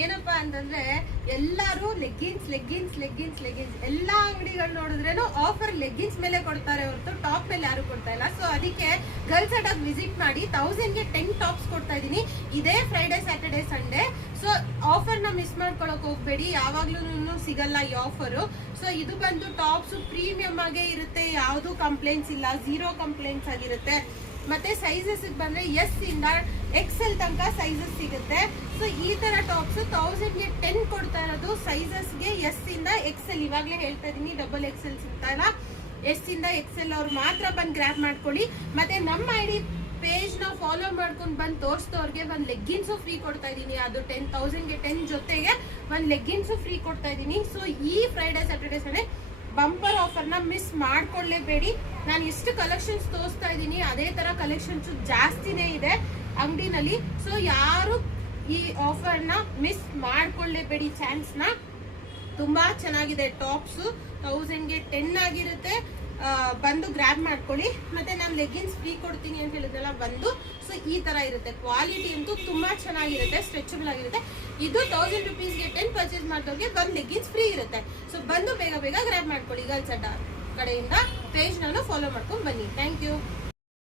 ಏನಪ್ಪಾ ಅಂತಂದ್ರೆ ಎಲ್ಲಾರು ಲೆಗ್ಗಿನ್ಸ್ ಲೆಗ್ಗಿನ್ಸ್ ಲೆಗ್ಗಿನ್ಸ್ ಲೆಗ್ಗಿನ್ಸ್ ಎಲ್ಲಾ ಅಂಗಡಿಗಳು ನೋಡಿದ್ರೇನು ಆಫರ್ ಲೆಗ್ಗಿನ್ಸ್ ಮೇಲೆ ಕೊಡ್ತಾರೆ ಹೊರತು ಟಾಪ್ ಮೇಲೆ ಯಾರು ಕೊಡ್ತಾ ಇಲ್ಲ. ಸೊ ಅದಕ್ಕೆ ಗರ್ಲ್ಸ್ ಅಡ್ಡಾಗ್ ವಿಸಿಟ್ ಮಾಡಿ 1000ಗೆ 10 ಟಾಪ್ಸ್ ಕೊಡ್ತಾ ಇದೀನಿ ಇದೇ Friday Saturday Sunday. So offer ನ ಮಿಸ್ ಮಾಡ್ಕೊಳಕ್ ಹೋಗ್ಬೇಡಿ, ಯಾವಾಗ್ಲೂ ಸಿಗಲ್ಲ ಈ ಆಫರ್. ಸೊ ಇದು ಬಂದು ಟಾಪ್ಸ್ ಪ್ರೀಮಿಯಂ ಆಗೇ ಇರುತ್ತೆ, ಯಾವ್ದು ಕಂಪ್ಲೇಂಟ್ಸ್ ಇಲ್ಲ, 0 ಕಂಪ್ಲೇಂಟ್ಸ್ ಆಗಿರುತ್ತೆ. ಮತ್ತೆ ಸೈಜಸ್ ಬಂದ್ರೆ ಎಸ್ ಇಂದ XL ತನಕ ಸೈಜಸ್ ಸಿಗುತ್ತೆ. ಸೊ ಈ ತರ ಟಾಪ್ಸ್ 1000ಗೆ 10 ಕೊಡ್ತಾ ಇರೋದು. ಸೈಜಸ್ಗೆ ಎಸ್ ಇಂದ XL ಇವಾಗ್ಲೇ ಹೇಳ್ತಾ ಇದೀನಿ, XXL ಸಿಗ್ತಾ ಇಲ್ಲ. ಎಸ್ ಇಂದ XL ಅವ್ರು ಮಾತ್ರ ಬಂದು ಗ್ರ್ಯಾಬ್ ಮಾಡ್ಕೊಳ್ಳಿ. ಮತ್ತೆ ನಮ್ಮ ID ಪೇಜ್ ನ ಫಾಲೋ ಮಾಡ್ಕೊಂಡು ಬಂದು ತೋರಿಸಿದವ್ರಿಗೆ ಒಂದು ಲೆಗ್ಗಿನ್ಸ್ ಫ್ರೀ ಕೊಡ್ತಾ ಇದೀನಿ. ಅದು 10,000ಗೆ 10 ಜೊತೆಗೆ ಒಂದು ಲೆಗ್ಗಿನ್ಸ್ ಫ್ರೀ ಕೊಡ್ತಾ ಇದೀನಿ. ಸೊ ಈ Friday Saturday Sunday bumper offer ನ ಮಿಸ್ ಮಾಡ್ಕೊಳ್ಳೇಬೇಡಿ. ನಾನು ಎಷ್ಟು ಕಲೆಕ್ಷನ್ಸ್ ತೋರಿಸ್ತಾ ಇದ್ದೀನಿ ಅದೇ ತರ ಕಲೆಕ್ಷನ್ಸ್ ಜಾಸ್ತಿನೇ ಇದೆ ಅಂಗಡಿನಲ್ಲಿ. ಸೊ ಯಾರು ಈ ಆಫರ್ ನ ಮಿಸ್ ಮಾಡ್ಕೊಳ್ಳೇಬೇಡಿ, ಚಾನ್ಸ್ ನ. ತುಂಬಾ ಚೆನ್ನಾಗಿದೆ ಟಾಪ್ಸ್, 1000ಗೆ 10 ಆಗಿರುತ್ತೆ. ಬಂದು ಗ್ರ್ಯಾಬ್ ಮಾಡ್ಕೊಳ್ಳಿ. ಮತ್ತೆ ನಾನು ಲೆಗ್ಗಿನ್ಸ್ ಫ್ರೀ ಕೊಡ್ತೀನಿ ಅಂತ ಹೇಳಿದ್ರಲ್ಲ, ಬಂದು ಸೊ ಈ ತರ ಇರುತ್ತೆ. ಕ್ವಾಲಿಟಿ ಅಂತೂ ತುಂಬಾ ಚೆನ್ನಾಗಿರುತ್ತೆ, ಸ್ಟ್ರೆಚಬಲ್ ಆಗಿರುತ್ತೆ. ಇದು 1000 ರುಪೀಸ್ಗೆ 10 ಪರ್ಚೇಸ್ ಮಾಡಿದವ್ರಿಗೆ ಬಂದು ಲೆಗ್ಗಿನ್ಸ್ ಫ್ರೀ ಇರುತ್ತೆ. ಸೊ ಬಂದು ಬೇಗ ಬೇಗ ಗ್ರ್ಯಾಬ್ ಮಾಡ್ಕೊಳ್ಳಿ. ಗರ್ಲ್ಸ್ ಅಡ್ಡ ಕಡೆಯಿಂದ ಪೇಜ್ ನಾನು ಫಾಲೋ ಮಾಡ್ಕೊಂಡು ಬನ್ನಿ. Thank you.